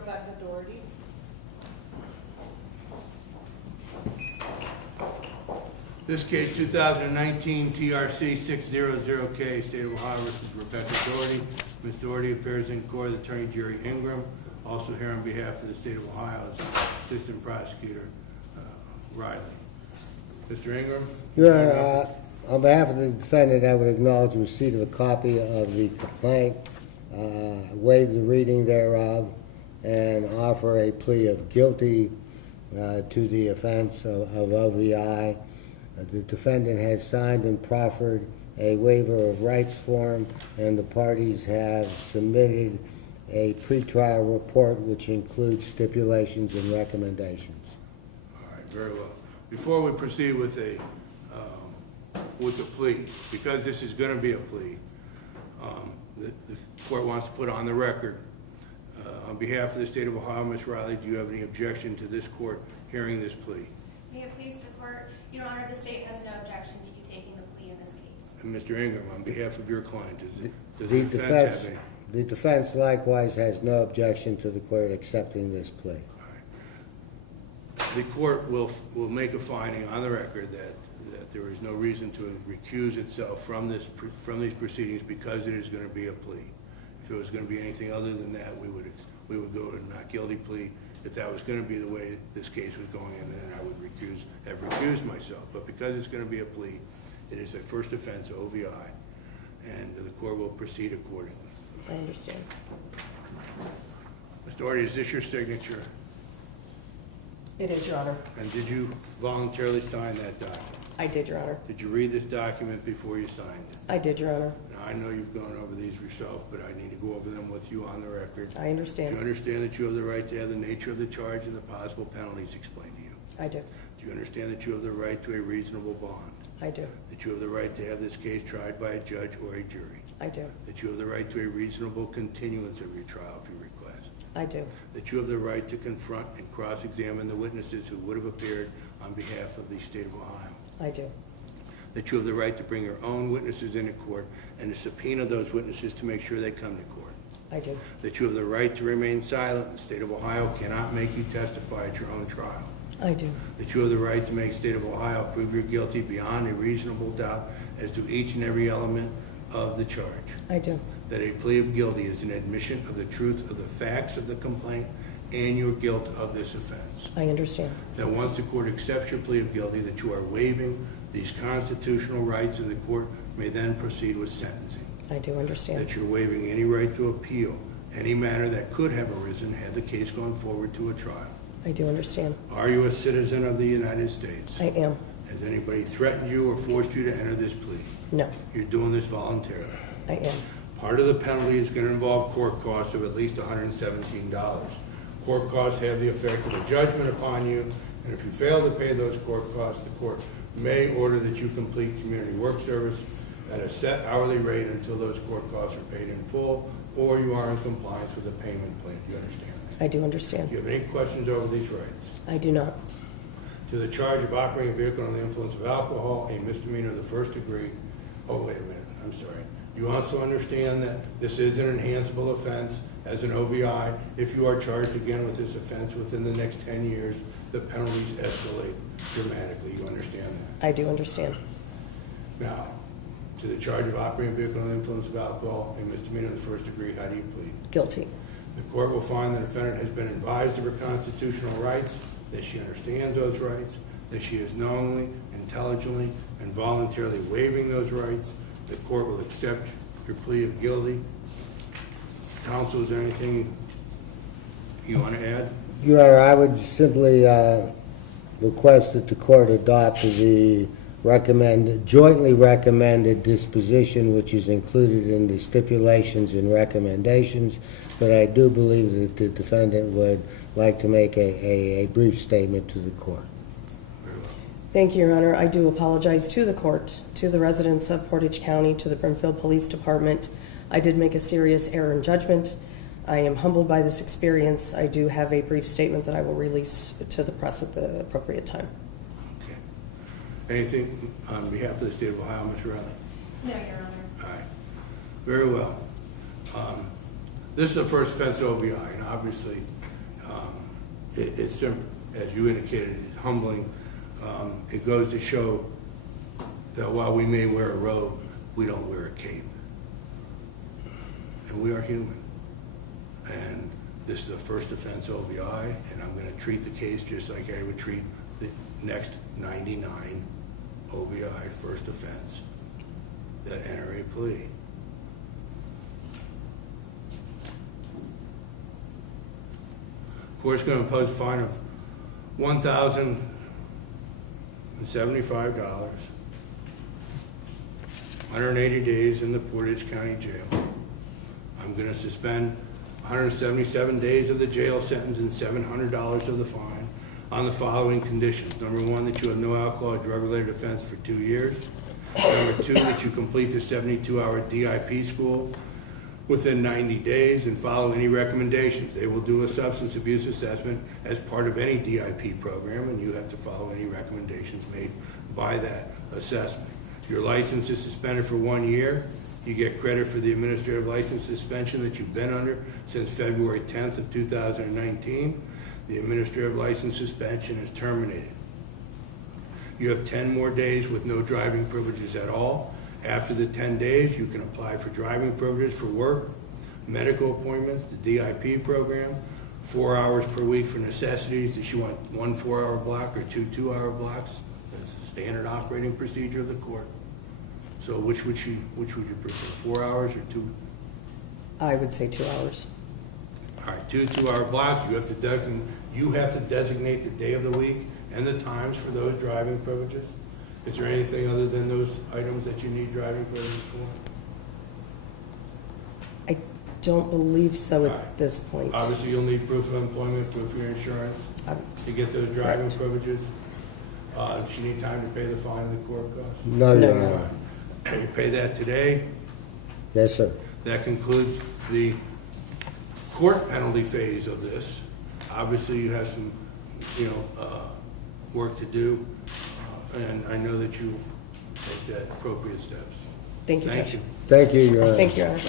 Rebecca Doherty. This case, 2019 TRC 600K, State of Ohio versus Rebecca Doherty. Ms. Doherty appears in court with Attorney Jerry Ingram. Also here on behalf of the State of Ohio is Assistant Prosecutor Riley. Mr. Ingram? Your Honor, on behalf of the defendant, I would acknowledge receipt of a copy of the complaint, waive the reading thereof, and offer a plea of guilty to the offense of OVI. The defendant has signed and proffered a waiver of rights form, and the parties have submitted a pretrial report which includes stipulations and recommendations. All right, very well. Before we proceed with the plea, because this is going to be a plea, the court wants to put on the record, on behalf of the State of Ohio, Ms. Riley, do you have any objection to this court hearing this plea? May it please the court, Your Honor, the state has no objection to you taking the plea in this case. And Mr. Ingram, on behalf of your client, does The the defense have any? The defense likewise has no objection to the court accepting this plea. The court will make a finding on the record that there is no reason to recuse itself from these proceedings because it is going to be a plea. If it was going to be anything other than that, we would go to a not guilty plea. If that was going to be the way this case was going, and then I would have recused myself. But because it's going to be a plea, it is a first offense OVI, and the court will proceed accordingly. I understand. Ms. Doherty, is this your signature? It is, Your Honor. And did you voluntarily sign that document? I did, Your Honor. Did you read this document before you signed it? I did, Your Honor. Now, I know you've gone over these yourself, but I need to go over them with you on the record. I Do understand. you understand that you have the right to have the nature of the charge and the possible penalties explained to you? I do. Do you understand that you have the right to a reasonable bond? I do. That you have the right to have this case tried by a judge or a jury? I do. That you have the right to a reasonable continuance of your trial if you request? I do. That you have the right to confront and cross-examine the witnesses who would have appeared on behalf of the State of Ohio? I do. That you have the right to bring your own witnesses into court and to subpoena those witnesses to make sure they come to court? I do. That you have the right to remain silent. The State of Ohio cannot make you testify at your own trial? I do. That you have the right to make State of Ohio prove you're guilty beyond a reasonable doubt as to each and every element of the charge? I do. That a plea of guilty is an admission of the truth of the facts of the complaint and your guilt of this offense? I understand. That once the court accepts your plea of guilty, that you are waiving these constitutional rights and the court may then proceed with sentencing? I do understand. That you're waiving any right to appeal any matter that could have arisen had the case gone forward to a trial? I do understand. Are you a citizen of the United States? I am. Has anybody threatened you or forced you to enter this plea? No. You're doing this voluntarily. I am. Part of the penalty is going to involve court costs of at least $117. Court costs have the effect of a judgment upon you, and if you fail to pay those court costs, the court may order that you complete community work service at a set hourly rate until those court costs are paid in full, or you are in compliance with the payment plan. Do you understand that? I do understand. Do you have any questions over these rights? I do not. To the charge of operating a vehicle under the influence of alcohol, a misdemeanor of the first degree. Oh, wait a minute, I'm sorry. You also understand that this is an enhanceable offense as an OVI. If you are charged again with this offense within the next 10 years, the penalties escalate dramatically. You understand that? I do understand. Now, to the charge of operating a vehicle under the influence of alcohol, a misdemeanor of the first degree, how do you plead? Guilty. The court will find the defendant has been advised of her constitutional rights, that she understands those rights, that she is knowingly, intelligently, and voluntarily waiving those rights. The court will accept your plea of guilty. Counsel, is there anything you want to add? Your Honor, I would simply request that the court adopt the jointly recommended disposition, which is included in the stipulations and recommendations, but I do believe that the defendant would like to make a brief statement to the court. Very well. Thank you, Your Honor. I do apologize to the court, to the residents of Portage County, to the Brimfield Police Department. I did make a serious error in judgment. I am humbled by this experience. I do have a brief statement that I will release to the press at the appropriate time. Okay. Anything on behalf of the State of Ohio, Ms. Riley? No, Your Honor. All right. Very well. This is the first offense OVI, and obviously it's, as you indicated, humbling. It goes to show that while we may wear a robe, we don't wear a cape. And we are human. And this is the first offense OVI, and I'm going to treat the case just like I would treat the next 99 OVI first offense that enter a plea. Court's going to impose a fine of $1,075, 180 days in the Portage-County Jail. I'm going to suspend 177 days of the jail sentence and $700 of the fine on the following conditions. Number one, that you have no alcohol or drug-related offense for 2 years. Number two, that you complete the 72-hour DIP school within 90 days and follow any recommendations. They will do a substance abuse assessment as part of any DIP program, and you have to follow any recommendations made by that assessment. Your license is suspended for 1 year. You get credit for the administrative license suspension that you've been under since February 10th of 2019. The administrative license suspension is terminated. You have 10 more days with no driving privileges at all. After the 10 days, you can apply for driving privileges for work, medical appointments, the DIP program, 4 hours per week for necessities. Does she want 1 4-hour block or 2 2-hour blocks? That's a standard operating procedure of the court. So which would you prefer, 4 hours or 2? I would say 2 hours. All right, 2 2-hour blocks. You have to designate the day of the week and the times for those driving privileges. Is there anything other than those items that you need driving privileges for? I don't believe so at Right. this point. Obviously, you'll need proof of employment, proof of your insurance to get those driving Correct. privileges. Does she need time to pay the fine and the court costs? No, No, Your Your Honor. You pay that today. Yes, sir. That concludes the court penalty phase of this. Obviously, you have some, work to do, and I know that you take that appropriate steps. Thank you, Thank Judge. you. Thank you, Your Honor. Thank you, Your Honor.